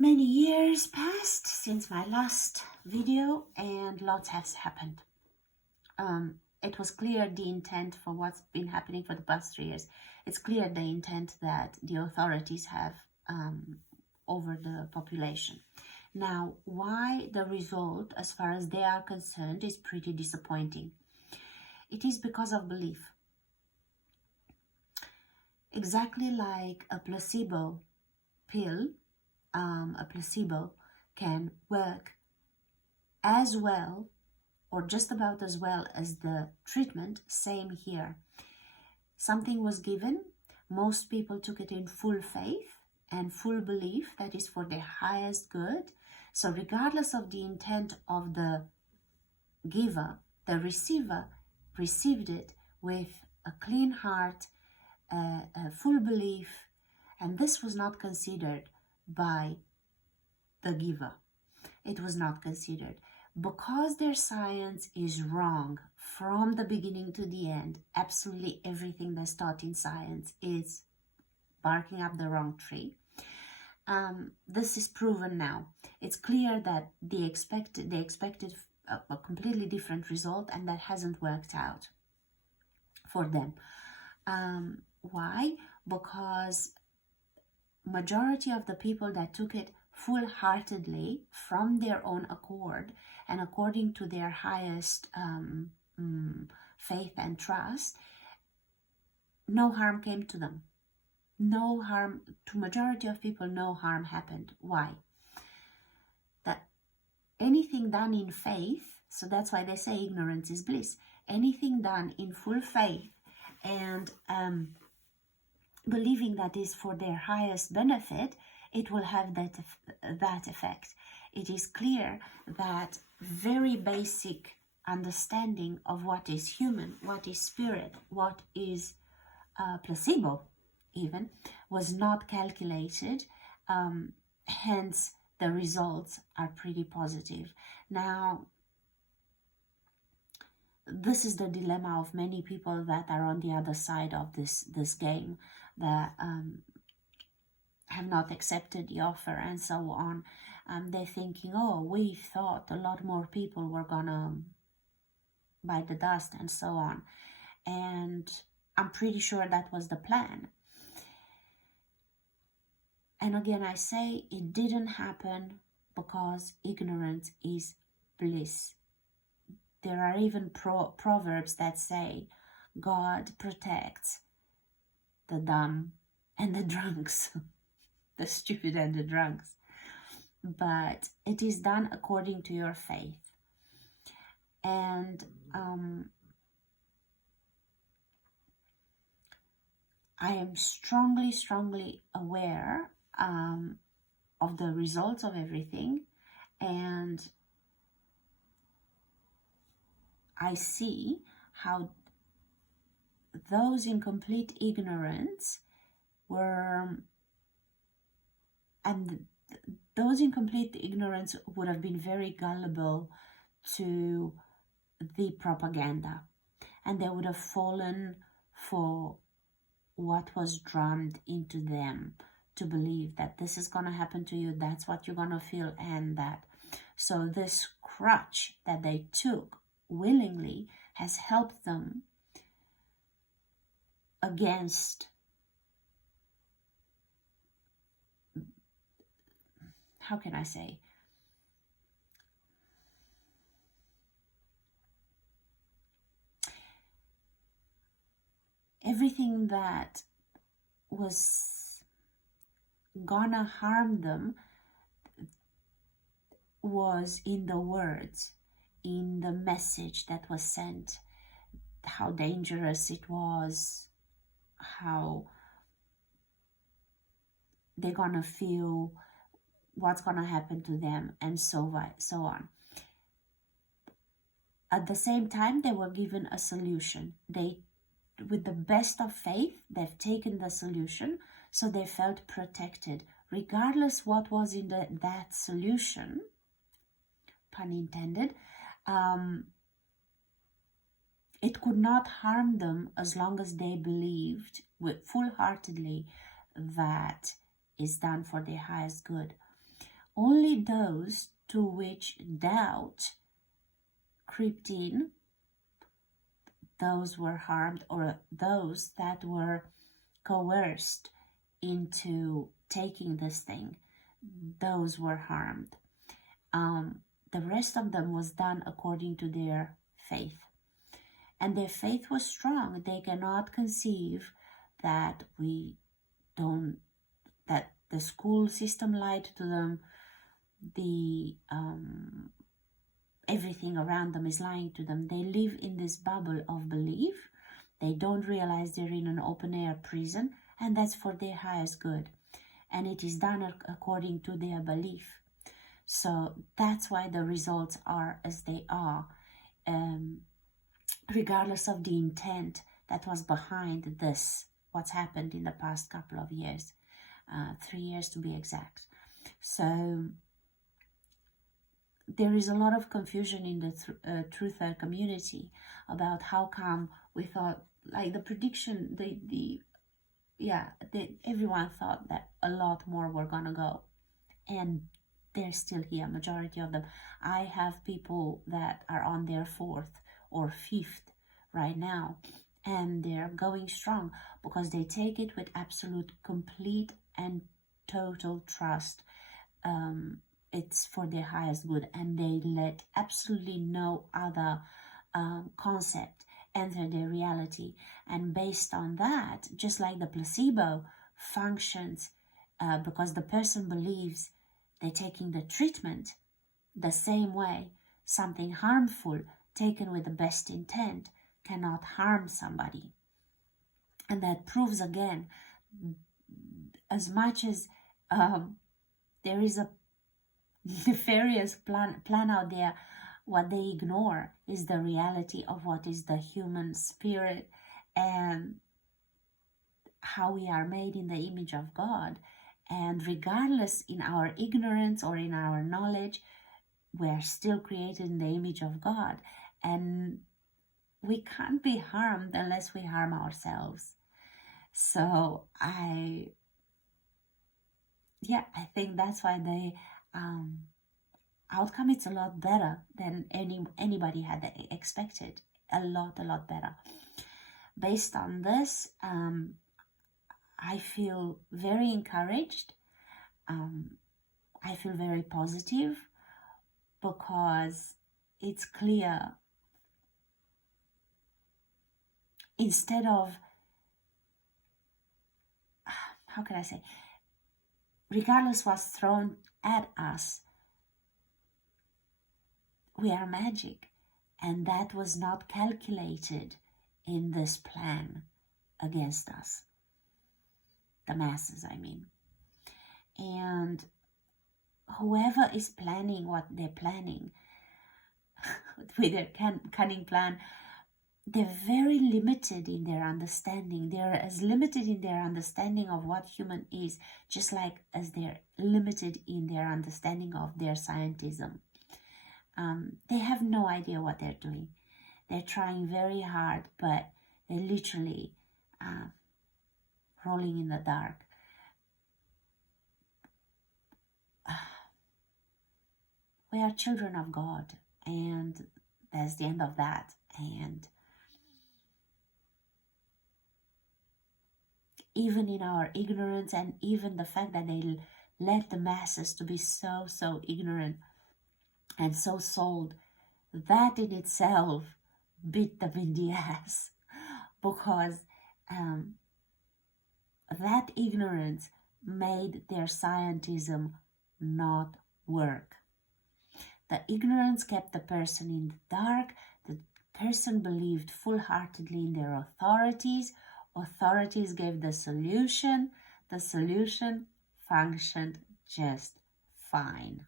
Many years passed since my last video and lots has happened. It was clear the intent for what's been happening for the past 3 years. It's clear the intent that the authorities have over the population. Now, why the result, as far as they are concerned, is pretty disappointing. It is because of belief. Exactly like a placebo pill, a placebo can work as well or just about as well as the treatment. Same here. Something was given, most people took it in full faith and full belief that is for their highest good. So regardless of the intent of the giver, the receiver received it with a clean heart, a full belief, and this was not considered by the giver. It was not considered. Because their science is wrong from the beginning to the end, absolutely everything that's taught in science is barking up the wrong tree. This is proven now. It's clear that they expected a completely different result, and that hasn't worked out for them. Why? Because majority of the people that took it full-heartedly from their own accord and according to their highest faith and trust, no harm came to them. No harm, to majority of people, no harm happened. Why? That anything done in faith, so that's why they say ignorance is bliss. Anything done in full faith and believing that is for their highest benefit, it will have that effect. It is clear that very basic understanding of what is human, what is spirit, what is placebo even, was not calculated. Hence, the results are pretty positive. Now, this is the dilemma of many people that are on the other side of this game, that have not accepted the offer and so on. They're thinking, oh, we thought a lot more people were gonna bite the dust and so on. And I'm pretty sure that was the plan. And again, I say it didn't happen because ignorance is bliss. There are even proverbs that say God protects the dumb and the drunks, the stupid and the drunks. But it is done according to your faith. And I am strongly aware of the results of everything, and I see how those in complete ignorance were, and those in complete ignorance would have been very gullible to the propaganda, and they would have fallen for what was drummed into them to believe that this is going to happen to you, that's what you're going to feel, and that. So this crutch that they took willingly has helped them against, how can I say, everything that was gonna harm them was in the words, in the message that was sent, how dangerous it was, how they're gonna feel, what's gonna happen to them, and so on. At the same time, they were given a solution. They, with the best of faith, they've taken the solution, so they felt protected. Regardless what was in that solution, pun intended, it could not harm them as long as they believed with full-heartedly that is done for their highest good. Only those to which doubt crept in, those were harmed, or those that were coerced into taking this thing, those were harmed. The rest of them was done according to their faith. And their faith was strong. They cannot conceive that that the school system lied to them, the everything around them is lying to them. They live in this bubble of belief. They don't realize they're in an open air prison, and that's for their highest good. And it is done according to their belief. So that's why the results are as they are, regardless of the intent that was behind this, what's happened in the past couple of years, 3 years to be exact. So there is a lot of confusion in the truther community about how come we thought, like the prediction, everyone thought that a lot more were gonna go, and they're still here, majority of them. I have people that are on their 4th or 5th right now, and they're going strong because they take it with absolute, complete and total trust. It's for their highest good, and they let absolutely no other concept enter their reality. And based on that, just like the placebo functions, because the person believes they're taking the treatment, the same way something harmful taken with the best intent cannot harm somebody. And that proves again, as much as there is a nefarious plan out there, what they ignore is the reality of what is the human spirit and how we are made in the image of God. And regardless in our ignorance or in our knowledge, we are still created in the image of God. And we can't be harmed unless we harm ourselves. So I think that's why the outcome is a lot better than anybody had expected. A lot better. Based on this, I feel very encouraged. I feel very positive because it's clear, instead of, how can I say, regardless what's thrown at us, we are magic, and that was not calculated in this plan against us. The masses, I mean. And whoever is planning what they're planning with their cunning plan, they're very limited in their understanding. They're as limited in their understanding of what human is, just like as they're limited in their understanding of their scientism. They have no idea what they're doing. They're trying very hard, but they're literally rolling in the dark. We are children of God, and that's the end of that. And even in our ignorance, and even the fact that they let the masses to be so ignorant and so sold, that in itself bit them in the ass, because that ignorance made their scientism not work. The ignorance kept the person in the dark. The person believed full-heartedly in their authorities. Authorities gave the solution. The solution functioned just fine.